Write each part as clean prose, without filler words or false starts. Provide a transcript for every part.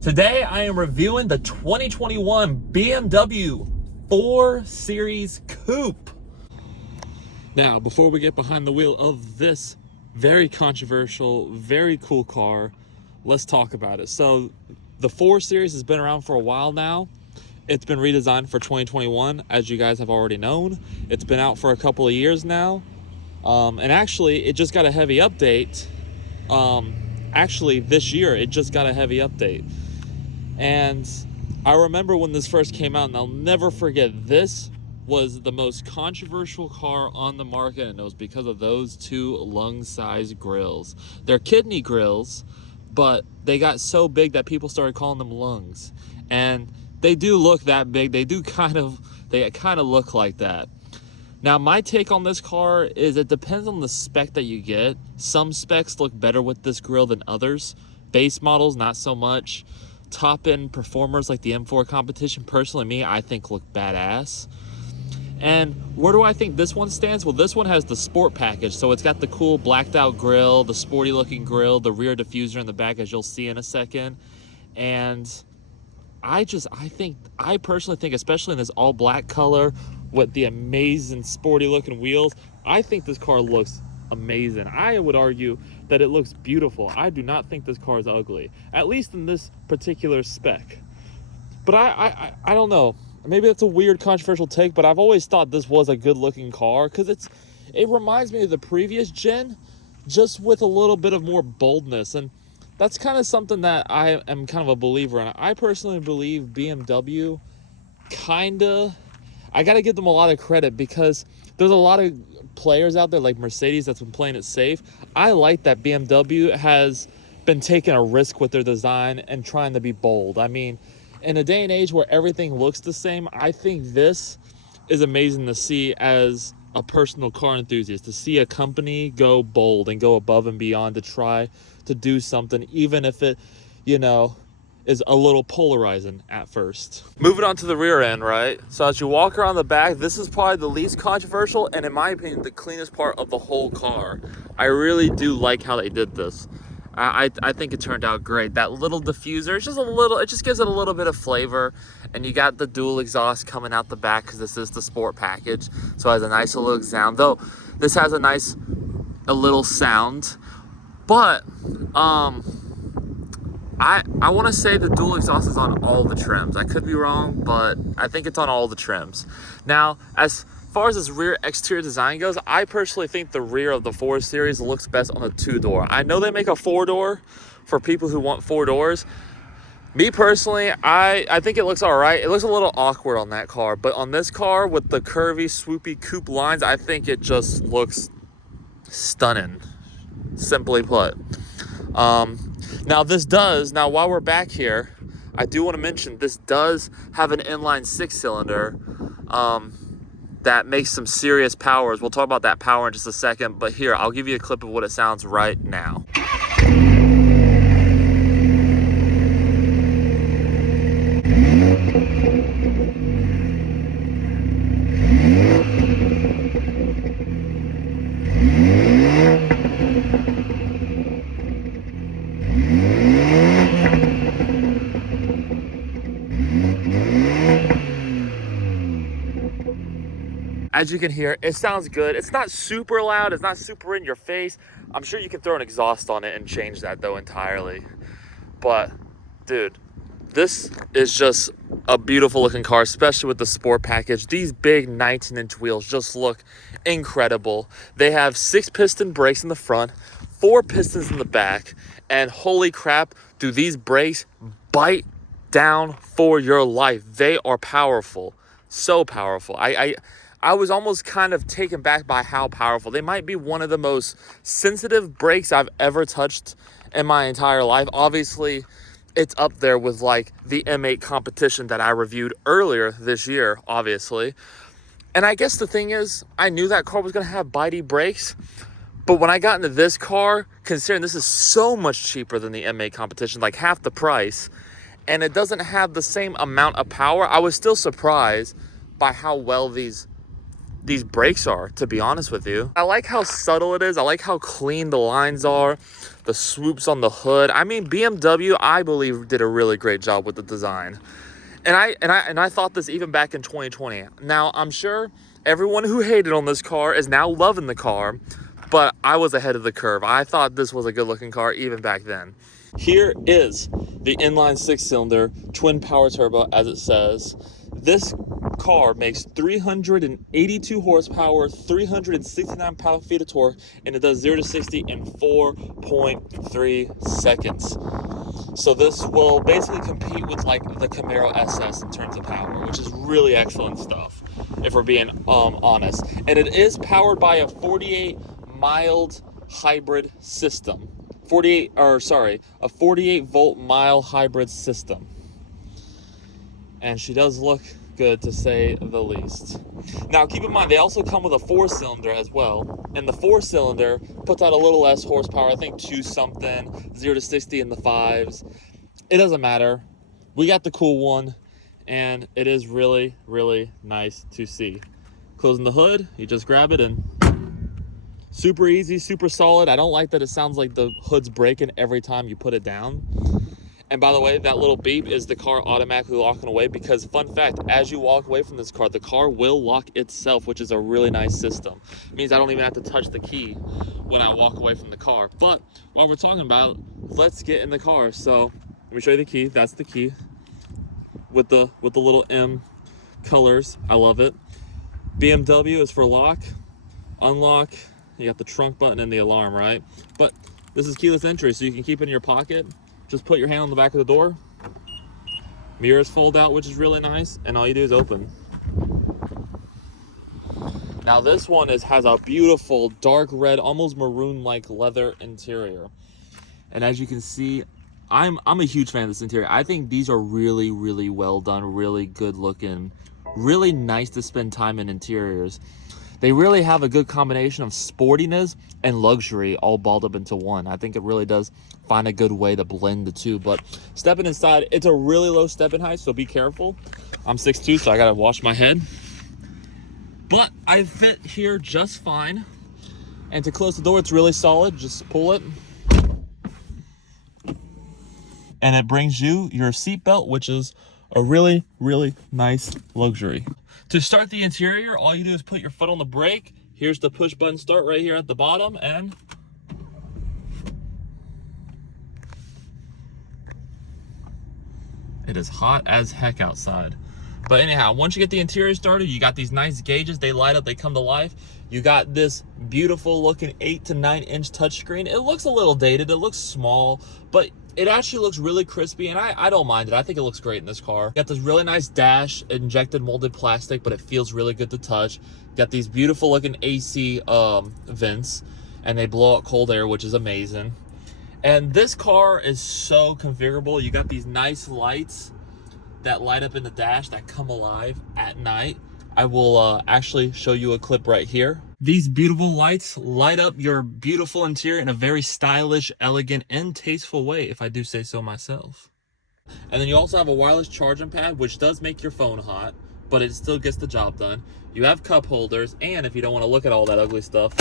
Today I am reviewing the 2021 BMW 4 Series Coupe. Now, before we get behind the wheel of this very controversial, very cool car, let's talk about it. So the 4 Series has been around for a while now. It's been redesigned for 2021, as you guys have already known. It's been out for a couple of years now. And actually, it just got a heavy update. Actually, this year, it just got a heavy update. And I remember when this first came out, and I'll never forget, this was the most controversial car on the market, and it was because of those two lung-sized grills. They're kidney grills, but they got so big that people started calling them lungs. And they do look that big. They kind of look like that. Now, my take on this car is it depends on the spec that you get. Some specs look better with this grille than others. Base models, not so much. Top-end performers like the M4 competition, personally, I think look badass. And where do I think this one stands? Well, this one has the sport package, so it's got the cool blacked out grille, the sporty looking grille, the rear diffuser in the back, as you'll see in a second. And I personally think, especially in this all black color with the amazing sporty looking wheels, I think this car looks amazing. I would argue that it looks beautiful. I do not think this car is ugly, at least in this particular spec. But I don't know, maybe that's a weird controversial take, but I've always thought this was a good looking car because it reminds me of the previous gen, just with a little bit of more boldness. And that's kind of something that I am kind of a believer in. I personally believe BMW I gotta give them a lot of credit because there's a lot of players out there like Mercedes that's been playing it safe. I like that BMW has been taking a risk with their design and trying to be bold. I mean, in a day and age where everything looks the same, I think this is amazing to see as a personal car enthusiast, to see a company go bold and go above and beyond to try to do something, even if it, is a little polarizing at first. Moving on to the rear end, right? So as you walk around the back, this is probably the least controversial and, in my opinion, the cleanest part of the whole car. I really do like how they did this. I think it turned out great. That little diffuser, it just gives it a little bit of flavor. And you got the dual exhaust coming out the back because this is the sport package. So it has a nice little sound. Though this has a little sound. But I want to say the dual exhaust is on all the trims. I could be wrong, but I think it's on all the trims. Now, as far as this rear exterior design goes, I personally think the rear of the 4 Series looks best on a 2-door. I know they make a 4-door for people who want 4 doors. Me personally, I think it looks all right. It looks a little awkward on that car, but on this car with the curvy, swoopy coupe lines, I think it just looks stunning, simply put. Now while we're back here, I do want to mention this does have an inline 6-cylinder that makes some serious powers. We'll talk about that power in just a second, but here, I'll give you a clip of what it sounds right now. As you can hear, it sounds good. It's not super loud. It's not super in your face. I'm sure you can throw an exhaust on it and change that though entirely. But dude, this is just a beautiful looking car, especially with the sport package. These big 19-inch wheels just look incredible. They have 6-piston brakes in the front, 4 pistons in the back, and holy crap, do these brakes bite down for your life. They are powerful, so powerful. I was almost kind of taken back by how powerful. They might be one of the most sensitive brakes I've ever touched in my entire life. Obviously, it's up there with like the M8 competition that I reviewed earlier this year, obviously. And I guess the thing is, I knew that car was going to have bitey brakes. But when I got into this car, considering this is so much cheaper than the M8 competition, like half the price, and it doesn't have the same amount of power, I was still surprised by how well these brakes are, to be honest with you. I like how subtle it is. I like how clean the lines are. the swoops on the hood. I mean, BMW, I believe, did a really great job with the design. And I thought this even back in 2020. Now, I'm sure everyone who hated on this car is now loving the car, but I was ahead of the curve. I thought this was a good looking car even back then. Here is the inline 6-cylinder twin power turbo, as it says. This car makes 382 horsepower, 369 pound-feet of torque, and it does 0 to 60 in 4.3 seconds. So this will basically compete with like the Camaro SS in terms of power, which is really excellent stuff, if we're being honest. And it is powered by a 48 mild hybrid system. A 48 volt mile hybrid system. And she does look good, to say the least. Now keep in mind, they also come with a 4-cylinder as well, and the 4-cylinder puts out a little less horsepower. I think 2 something, 0 to 60 in the 5s. It doesn't matter. We got the cool one, and it is really, really nice to see. Closing the hood, you just grab it, and super easy, super solid. I don't like that it sounds like the hood's breaking every time you put it down. And by the way, that little beep is the car automatically locking away, because fun fact, as you walk away from this car, the car will lock itself, which is a really nice system. It means I don't even have to touch the key when I walk away from the car. But while we're talking about it, let's get in the car. So let me show you the key. That's the key with the little M colors. I love it. BMW is for lock, unlock. You got the trunk button and the alarm, right? But this is keyless entry, so you can keep it in your pocket. Just put your hand on the back of the door. Mirrors fold out, which is really nice, and all you do is open. Now this one has a beautiful dark red, almost maroon-like leather interior. And as you can see, I'm a huge fan of this interior. I think these are really, really well done, really good looking, really nice to spend time in interiors. They really have a good combination of sportiness and luxury all balled up into one. I think it really does find a good way to blend the two. But stepping inside, it's a really low step-in height, so be careful. I'm 6'2", so I gotta wash my head. But I fit here just fine. And to close the door, it's really solid. Just pull it. And it brings you your seatbelt, which is a really, really nice luxury. To start the interior, all you do is put your foot on the brake. Here's the push button start right here at the bottom, and it is hot as heck outside. But anyhow, once you get the interior started, you got these nice gauges. They light up, they come to life. You got this beautiful looking 8 to 9 inch touchscreen. It looks a little dated, it looks small, but it actually looks really crispy, and I don't mind it. I think it looks great in this car. Got this really nice dash, injected molded plastic, but it feels really good to touch. Got these beautiful looking AC vents, and they blow out cold air, which is amazing. And this car is so configurable. You got these nice lights that light up in the dash that come alive at night. I will actually show you a clip right here. These beautiful lights light up your beautiful interior in a very stylish, elegant, and tasteful way, if I do say so myself. And then you also have a wireless charging pad, which does make your phone hot, but it still gets the job done. You have cup holders, and if you don't want to look at all that ugly stuff,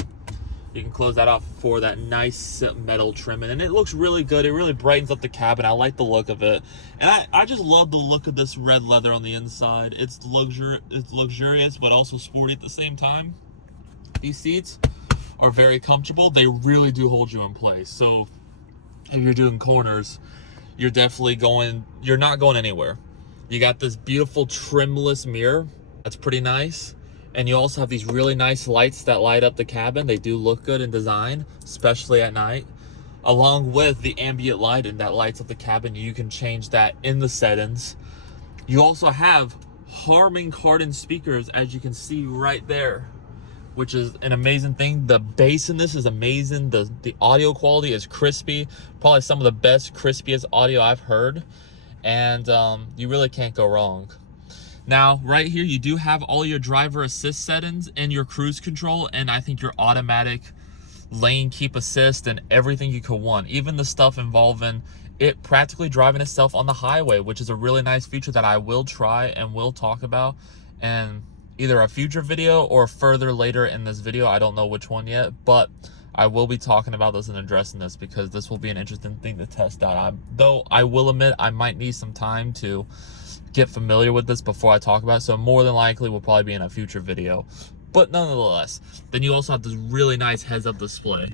you can close that off for that nice metal trimming, and it looks really good. It really brightens up the cabin. I like the look of it, and I just love the look of this red leather on the inside. It's luxurious, but also sporty at the same time. These seats are very comfortable. They really do hold you in place. So if you're doing corners, you're not going anywhere. You got this beautiful trimless mirror. That's pretty nice. And you also have these really nice lights that light up the cabin. They do look good in design, especially at night. Along with the ambient lighting that lights up the cabin, you can change that in the settings. You also have Harman Kardon speakers, as you can see right there, which is an amazing thing. The bass in this is amazing. The audio quality is crispy. Probably some of the best, crispiest audio I've heard. And you really can't go wrong. Now, right here, you do have all your driver assist settings and your cruise control, and I think your automatic lane keep assist and everything you could want. Even the stuff involving it practically driving itself on the highway, which is a really nice feature that I will try and will talk about in either a future video or further later in this video. I don't know which one yet, but I will be talking about this and addressing this because this will be an interesting thing to test out. Though I will admit I might need some time to get familiar with this before I talk about it, so more than likely will probably be in a future video. But nonetheless, then you also have this really nice heads-up display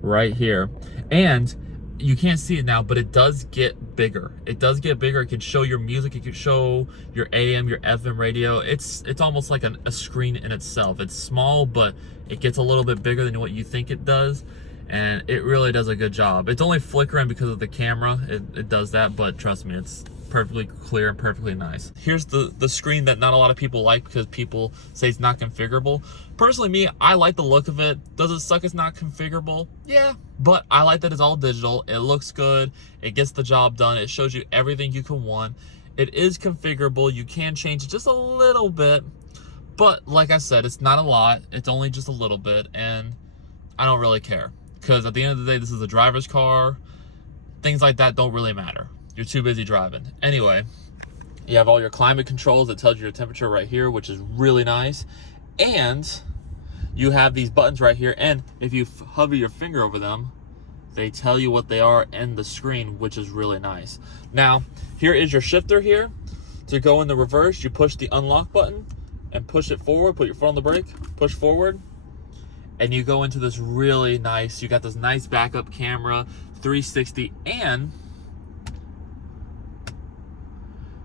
right here, and you can't see it now, but it does get bigger. It does get bigger. It can show your music. It can show your AM, your FM radio. It's almost like a screen in itself. It's small, but it gets a little bit bigger than what you think it does, and it really does a good job. It's only flickering because of the camera. It does that, but trust me, it's perfectly clear and perfectly nice. Here's the screen that not a lot of people like because people say it's not configurable. Personally, me, I like the look of it. Does it suck it's not configurable? Yeah, but I like that it's all digital. It looks good. It gets the job done. It shows you everything you can want. It is configurable. You can change it just a little bit, but like I said, it's not a lot. It's only just a little bit, and I don't really care because at the end of the day, this is a driver's car. Things like that don't really matter. You're too busy driving. Anyway, you have all your climate controls that tells you your temperature right here, which is really nice. And you have these buttons right here, and if you hover your finger over them, they tell you what they are in the screen, which is really nice. Now, here is your shifter here. To go in the reverse, you push the unlock button and push it forward, put your foot on the brake, push forward, and you go into this really nice, you got this nice backup camera, 360, and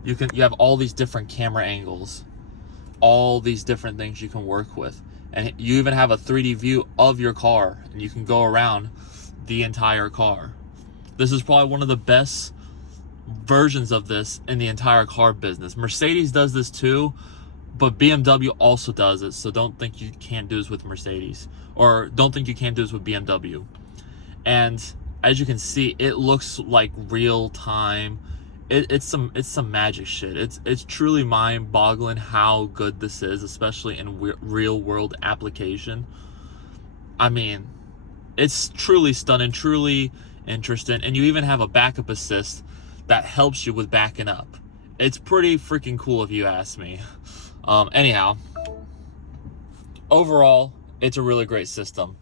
you have all these different camera angles, all these different things you can work with. And you even have a 3D view of your car, and you can go around the entire car. This is probably one of the best versions of this in the entire car business. Mercedes does this too, but BMW also does it, so don't think you can't do this with Mercedes, or don't think you can't do this with BMW. And as you can see, it looks like real time. It's some magic shit. It's truly mind-boggling how good this is, especially in real world application. I mean, it's truly stunning, truly interesting, and you even have a backup assist that helps you with backing up. It's pretty freaking cool if you ask me. Anyhow, overall, it's a really great system.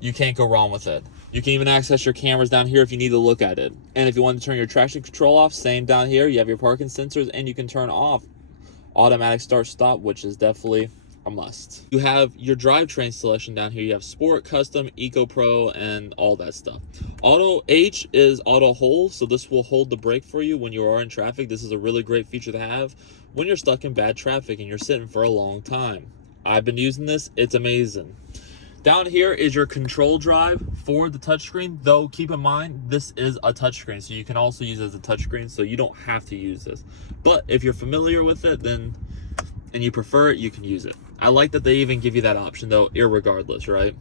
You can't go wrong with it. You can even access your cameras down here if you need to look at it. And if you want to turn your traction control off, same down here. You have your parking sensors, and you can turn off automatic start stop, which is definitely a must. You have your drivetrain selection down here. You have Sport, Custom, Eco Pro, and all that stuff. Auto H is auto hold, so this will hold the brake for you when you are in traffic. This is a really great feature to have when you're stuck in bad traffic and you're sitting for a long time. I've been using this. It's amazing. Down here is your control drive for the touchscreen, though keep in mind this is a touchscreen, so you can also use it as a touchscreen, so you don't have to use this. But if you're familiar with it, then and you prefer it, you can use it. I like that they even give you that option though, irregardless, right?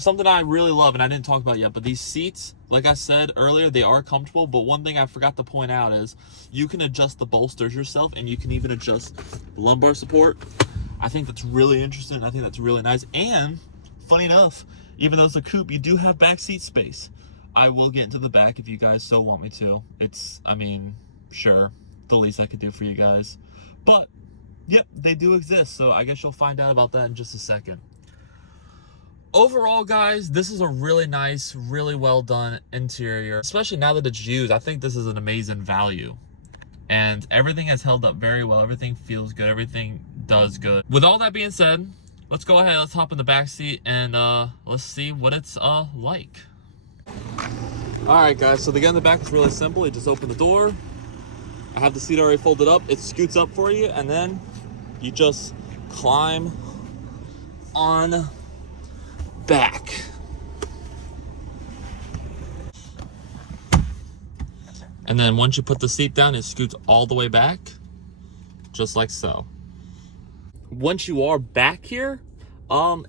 Something I really love, and I didn't talk about yet, but these seats, like I said earlier, they are comfortable, but one thing I forgot to point out is you can adjust the bolsters yourself, and you can even adjust lumbar support. I think that's really interesting. I think that's really nice. And funny enough, even though it's a coupe, you do have back seat space. I will get into the back if you guys so want me to. I mean, sure, the least I could do for you guys. But, yep, they do exist. So I guess you'll find out about that in just a second. Overall, guys, this is a really nice, really well done interior. Especially now that it's used, I think this is an amazing value. And everything has held up very well. Everything feels good. Everything does good. With all that being said, let's go ahead. Let's hop in the back seat and let's see what it's like. All right, guys. So the guy in the back is really simple. You just open the door. I have the seat already folded up. It scoots up for you, and then you just climb on back. And then once you put the seat down, it scoots all the way back, just like so. Once you are back here,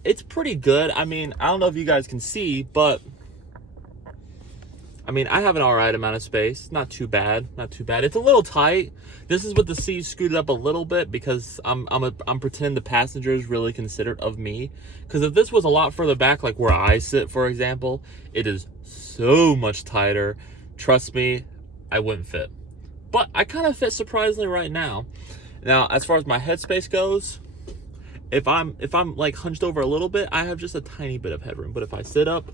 it's pretty good. I mean, I don't know if you guys can see, but I mean, I have an all right amount of space. Not too bad, not too bad. It's a little tight. This is with the seat scooted up a little bit because I'm pretending the passenger is really considerate of me. Because if this was a lot further back, like where I sit, for example, it is so much tighter. Trust me, I wouldn't fit. But I kind of fit surprisingly right now. Now, as far as my headspace goes, If I'm like hunched over a little bit, I have just a tiny bit of headroom. But if I sit up,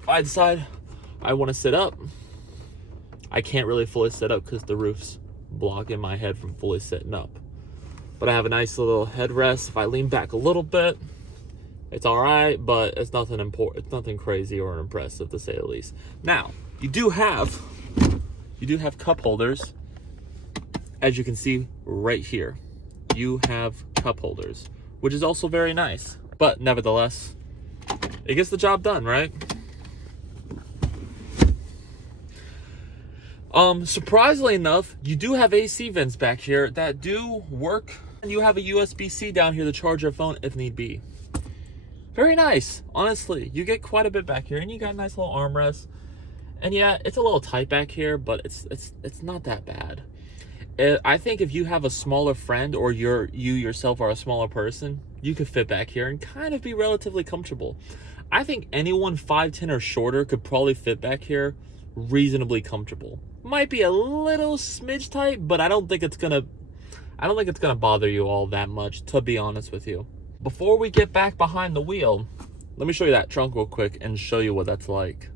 if I decide I want to sit up, I can't really fully sit up because the roof's blocking my head from fully sitting up. But I have a nice little headrest. If I lean back a little bit, it's all right, but it's nothing important. It's nothing crazy or impressive, to say the least. Now, you do have cup holders, as you can see right here. You have cup holders, which is also very nice. But nevertheless, it gets the job done, right? Surprisingly enough, you do have AC vents back here that do work. And you have a USB-C down here to charge your phone if need be. Very nice, honestly. You get quite a bit back here, and you got a nice little armrest. And yeah, it's a little tight back here, but it's not that bad. I think if you have a smaller friend, or you yourself are a smaller person, you could fit back here and kind of be relatively comfortable. I think anyone 5'10" or shorter could probably fit back here reasonably comfortable. Might be a little smidge tight, but I don't think it's gonna bother you all that much, to be honest with you. Before we get back behind the wheel, let me show you that trunk real quick and show you what that's like.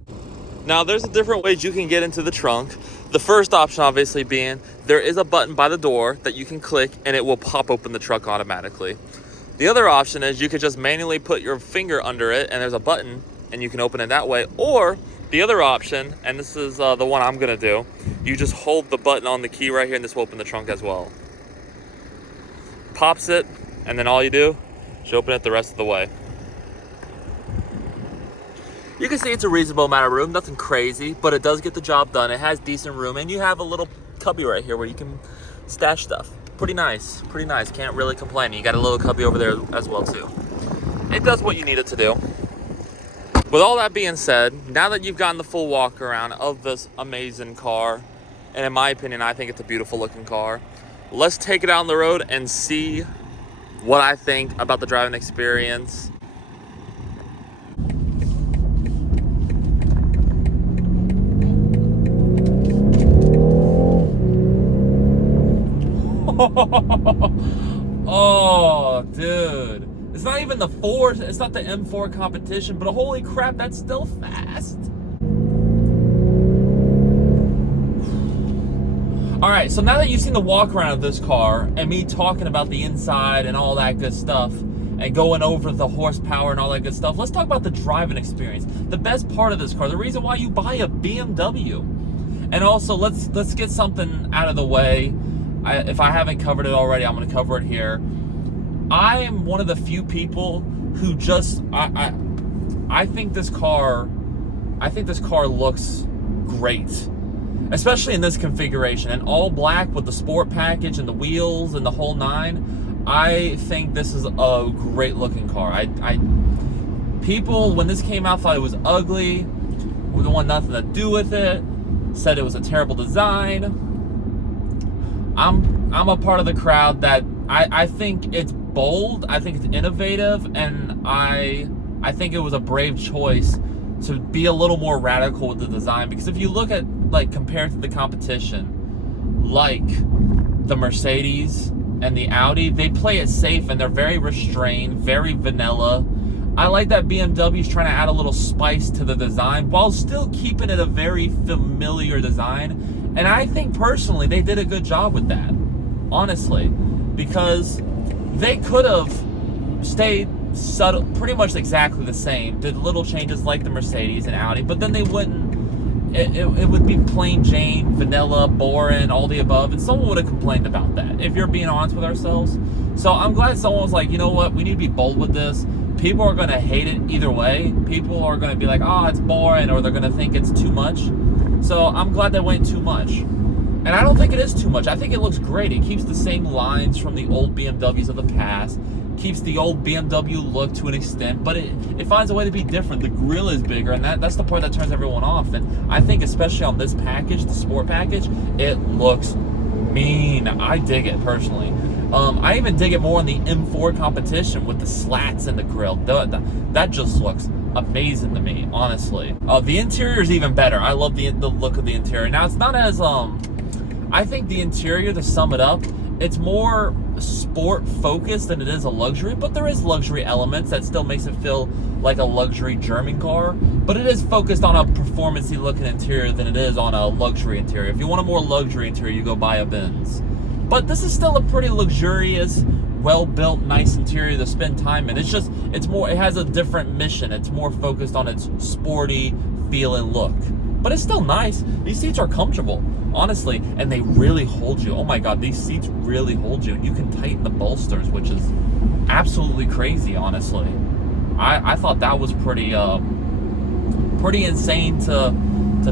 Now, there's different ways you can get into the trunk. The first option obviously being there is a button by the door that you can click and it will pop open the truck automatically. The other option is you could just manually put your finger under it and there's a button and you can open it that way. Or the other option, and this is the one I'm gonna do, you just hold the button on the key right here and this will open the trunk as well. Pops it, and then all you do is open it the rest of the way. You can see it's a reasonable amount of room, nothing crazy, but it does get the job done. It has decent room, and you have a little cubby right here where you can stash stuff. Pretty nice, can't really complain. You got a little cubby over there as well too. It does what you need it to do. With all that being said, now that you've gotten the full walk around of this amazing car, and in my opinion, I think it's a beautiful looking car, let's take it out on the road and see what I think about the driving experience. Oh, dude. It's not even the 4, it's not the M4 competition, but holy crap, that's still fast. All right, so now that you've seen the walk around of this car and me talking about the inside and all that good stuff and going over the horsepower and all that good stuff, let's talk about the driving experience. The best part of this car, the reason why you buy a BMW. And also, let's get something out of the way. If I haven't covered it already, I'm going to cover it here. I am one of the few people who just I think this car looks great, especially in this configuration, and all black with the sport package and the wheels and the whole nine. I think this is a great looking car. People when this came out thought it was ugly, we want nothing to do with it, said it was a terrible design. I'm a part of the crowd that I think it's bold, I think it's innovative, and I think it was a brave choice to be a little more radical with the design. Because if you look at, like, compared to the competition, like the Mercedes and the Audi, they play it safe and they're very restrained, very vanilla. I like that BMW's trying to add a little spice to the design while still keeping it a very familiar design. And I think personally they did a good job with that, honestly, because they could have stayed subtle, pretty much exactly the same, did little changes like the Mercedes and Audi, but then they wouldn't, it would be plain Jane, vanilla, boring, all the above, and someone would have complained about that, if you're being honest with ourselves. So I'm glad someone was like, you know what, we need to be bold with this. People are going to hate it either way. People are going to be like, oh, it's boring, or they're going to think it's too much. So I'm glad they went too much. And I don't think it is too much. I think it looks great. It keeps the same lines from the old BMWs of the past. Keeps the old BMW look to an extent, but it finds a way to be different. The grille is bigger, and that's the part that turns everyone off. And I think especially on this package, the sport package, it looks mean. I dig it personally. I even dig it more on the M4 competition with the slats and the grille. That just looks amazing to me, honestly. The interior is even better. I love the look of the interior. Now, it's not as I think the interior, to sum it up, it's more sport focused than it is a luxury, but there is luxury elements that still makes it feel like a luxury German car, but it is focused on a performance-y looking interior than it is on a luxury interior. If you want a more luxury interior, you go buy a Benz. But this is still a pretty luxurious, well-built, nice interior to spend time in. It has a different mission. It's more focused on its sporty feel and look. But it's still nice. These seats are comfortable, honestly, and they really hold you. Oh my God, these seats really hold you. You can tighten the bolsters, which is absolutely crazy, honestly. I thought that was pretty insane to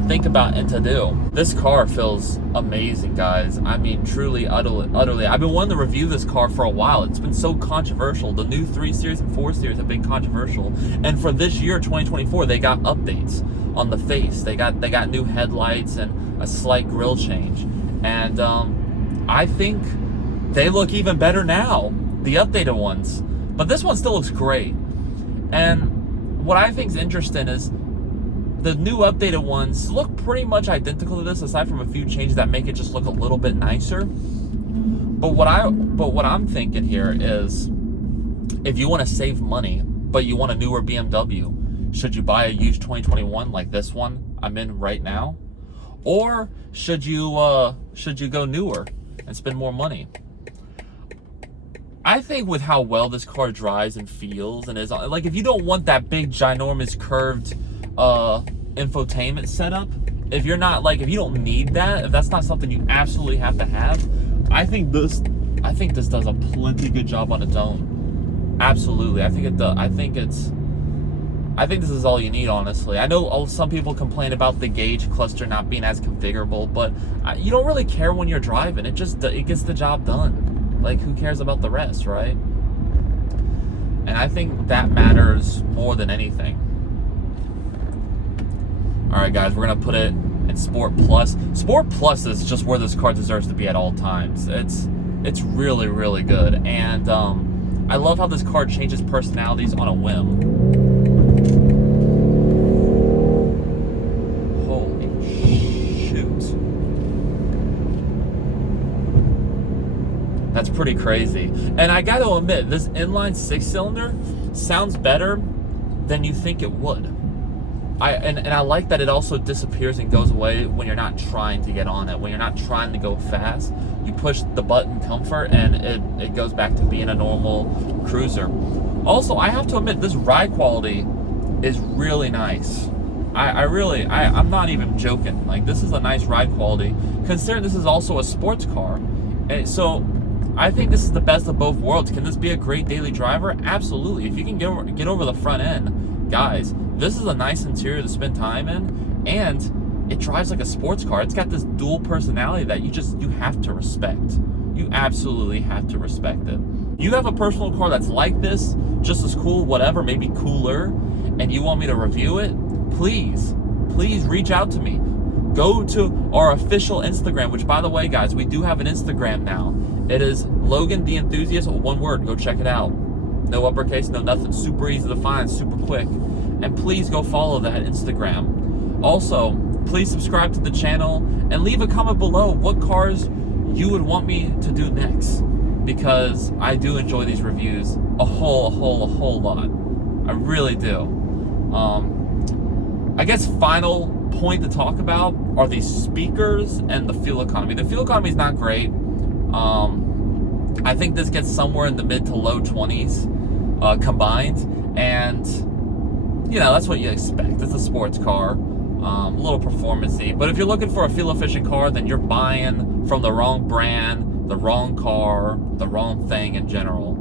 think about and to do. This car feels amazing, guys. I mean, truly, utterly. I've been wanting to review this car for a while. It's been so controversial. The new 3 Series and 4 Series have been controversial. And for this year, 2024, they got updates on the face. They got new headlights and a slight grille change. And I think they look even better now, the updated ones. But this one still looks great. And what I think is interesting is the new updated ones look pretty much identical to this, aside from a few changes that make it just look a little bit nicer. But what I'm thinking here is, if you want to save money, but you want a newer BMW, should you buy a used 2021 like this one I'm in right now? Or should you go newer and spend more money? I think with how well this car drives and feels and is, like, if you don't want that big ginormous curved infotainment setup, if you don't need that, if that's not something you absolutely have to have, I think this does a plenty good job on its own. Absolutely. I think it does. I think this is all you need, honestly. I know some people complain about the gauge cluster not being as configurable, but you don't really care when you're driving. It gets the job done. Like, who cares about the rest, right? And I think that matters more than anything. All right, guys, we're gonna put it in Sport Plus. Sport Plus is just where this car deserves to be at all times. It's really, really good. And I love how this car changes personalities on a whim. Holy shoot. That's pretty crazy. And I got to admit, this inline 6-cylinder sounds better than you think it would. And I like that it also disappears and goes away when you're not trying to get on it. When you're not trying to go fast, you push the button comfort and it goes back to being a normal cruiser. Also, I have to admit, this ride quality is really nice. I'm not even joking. Like, this is a nice ride quality, considering this is also a sports car. And so I think this is the best of both worlds. Can this be a great daily driver? Absolutely. If you can get over the front end, guys, this is a nice interior to spend time in, and it drives like a sports car. It's got this dual personality that you have to respect. You absolutely have to respect it. You have a personal car that's like this, just as cool, whatever, maybe cooler, and you want me to review it, please reach out to me. Go to our official Instagram, which, by the way, guys, we do have an Instagram now. It is Logan the Enthusiast, one word. Go check it out. No uppercase, no nothing. Super easy to find, super quick. And please go follow that Instagram. Also, please subscribe to the channel and leave a comment below what cars you would want me to do next, because I do enjoy these reviews a whole lot. I really do. I guess final point to talk about are these speakers and the fuel economy. The fuel economy is not great. I think this gets somewhere in the mid to low 20s combined, and you know, that's what you expect. It's a sports car, a little performance-y. But if you're looking for a fuel-efficient car, then you're buying from the wrong brand, the wrong car, the wrong thing in general.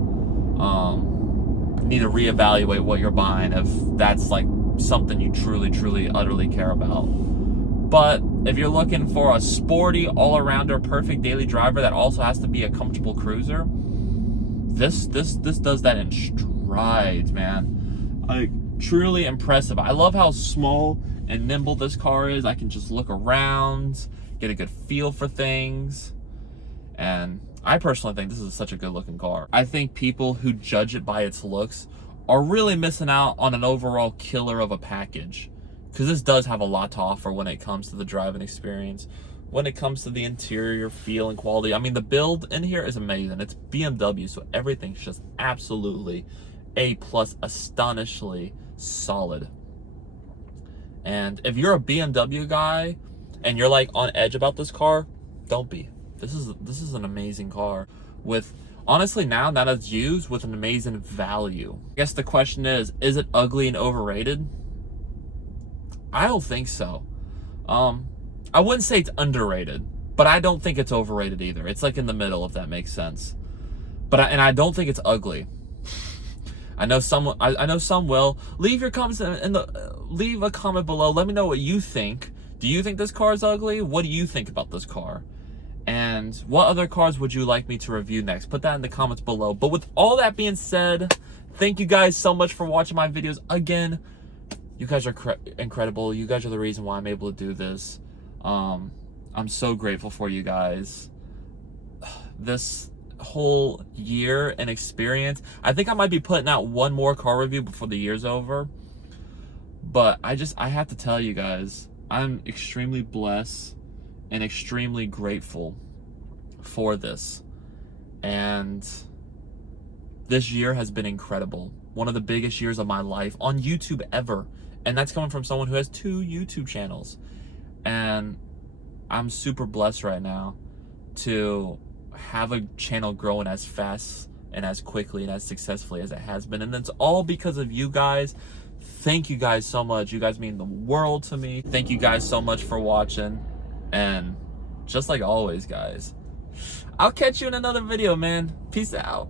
You need to reevaluate what you're buying if that's like something you truly, utterly care about. But if you're looking for a sporty, all-arounder, perfect daily driver that also has to be a comfortable cruiser, this does that in strides, man. Like, truly impressive. I love how small and nimble this car is. I can just look around, get a good feel for things, and I personally think this is such a good looking car. I think people who judge it by its looks are really missing out on an overall killer of a package, because this does have a lot to offer when it comes to the driving experience. when it comes to the interior feel and quality. I mean, the build in here is amazing. It's BMW, so everything's just absolutely A+, astonishingly solid. And if you're a BMW guy and you're like on edge about this car, don't be. This is an amazing car with, honestly, now that it's used, with an amazing value. I guess the question is it ugly and overrated? I don't think so. I wouldn't say it's underrated, but I don't think it's overrated either. It's like in the middle, if that makes sense. But I don't think it's ugly. I know some will. Leave your comments leave a comment below. Let me know what you think. Do you think this car is ugly? What do you think about this car? And what other cars would you like me to review next? Put that in the comments below. But with all that being said, thank you guys so much for watching my videos. Again, you guys are incredible. You guys are the reason why I'm able to do this. I'm so grateful for you guys. This whole year and experience, I think I might be putting out one more car review before the year's over. But I have to tell you guys, I'm extremely blessed and extremely grateful for this. And this year has been incredible. One of the biggest years of my life on YouTube ever. And that's coming from someone who has 2 YouTube channels. And I'm super blessed right now to have a channel growing as fast and as quickly and as successfully as it has been. And it's all because of you guys. Thank you guys so much. You guys mean the world to me. Thank you guys so much for watching. And just like always, guys, I'll catch you in another video, man. Peace out.